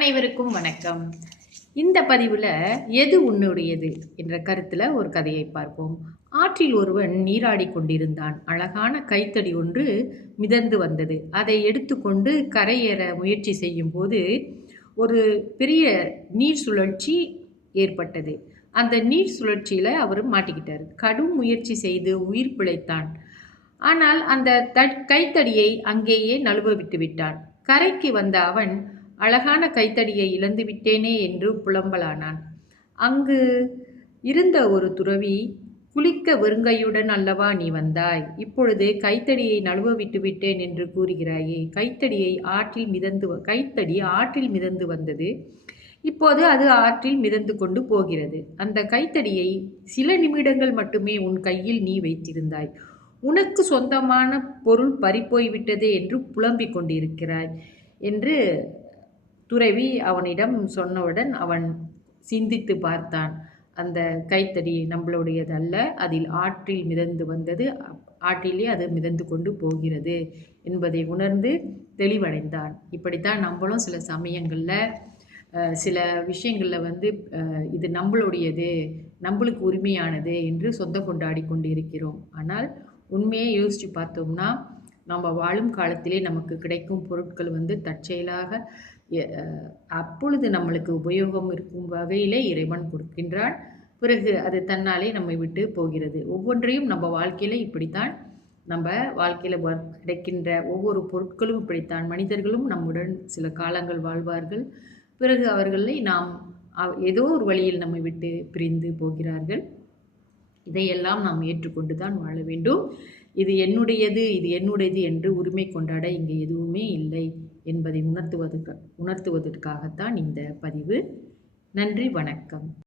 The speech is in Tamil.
அனைவருக்கும் வணக்கம். இந்த பதிவில் எது உன்னுடையது என்ற கருத்தில் ஒரு கதையை பார்ப்போம். ஆற்றில் ஒருவன் நீராடி கொண்டிருந்தான். அழகான கைத்தடி ஒன்று மிதந்து வந்தது. அதை எடுத்துக்கொண்டு கரையேற முயற்சி செய்யும் போது ஒரு பெரிய நீர் சுழற்சி ஏற்பட்டது. அந்த நீர் சுழற்சியில் அவர் மாட்டிக்கிட்டார். கடும் முயற்சி செய்து உயிர் பிழைத்தான். ஆனால் அந்த கைத்தடியை அங்கேயே நழுவ விட்டு விட்டான். கரைக்கு வந்த அவன் அழகான கைத்தடியை இழந்து விட்டேனே என்று புலம்பலானான். அங்கு இருந்த ஒரு துறவி, குளிக்க வெறுங்கையுடன் அல்லவா நீ வந்தாய், இப்பொழுது கைத்தடியை நழுவ விட்டு விட்டேன் என்று கூறுகிறாயே. கைத்தடி ஆற்றில் மிதந்து வந்தது. இப்போது அது ஆற்றில் மிதந்து கொண்டு போகிறது. அந்த கைத்தடியை சில நிமிடங்கள் மட்டுமே உன் கையில் நீ வைத்திருந்தாய். உனக்கு சொந்தமான பொருள் பறிப்போய்விட்டதே என்று புலம்பிக் கொண்டிருக்கிறாய் என்று துறவி அவனிடம் சொன்னவுடன் அவன் சிந்தித்து பார்த்தான். அந்த கைத்தடி நம்மளுடையதல்ல, அதில் ஆற்றில் மிதந்து வந்தது, ஆற்றிலே அது மிதந்து கொண்டு போகிறது என்பதை உணர்ந்து தெளிவடைந்தான். இப்படித்தான் நம்மளும் சில சமயங்களில் சில விஷயங்களில் இது நம்மளுடையது, நம்மளுக்கு உரிமையானது என்று சொந்தம் கொண்டாடி கொண்டு இருக்கிறோம். ஆனால் உண்மையை யோசித்து பார்த்தோம்னா நம்ம வாழும் காலத்திலே நமக்கு கிடைக்கும் பொருட்கள் தற்செயலாக அப்பொழுது நம்மளுக்கு உபயோகம் இருக்கும் வகையிலே இறைவன் கொடுக்கின்றான். பிறகு அது தன்னாலே நம்மை விட்டு போகிறது. ஒவ்வொன்றையும் நம்ம வாழ்க்கையில் இப்படித்தான். நம்ம வாழ்க்கையில் கிடைக்கின்ற ஒவ்வொரு பொருட்களும் இப்படித்தான். மனிதர்களும் நம்முடன் சில காலங்கள் வாழ்வார்கள். பிறகு அவர்களை நாம் ஏதோ ஒரு வழியில் நம்மை விட்டு பிரிந்து போகிறார்கள். இதையெல்லாம் நாம் ஏற்றுக்கொண்டு தான் வாழ வேண்டும். இது என்னுடையது என்று உரிமை கொண்டாட இங்கே எதுவுமே இல்லை என்பதை உணர்த்துவதற்காகத்தான் இந்த பதிவு. நன்றி, வணக்கம்.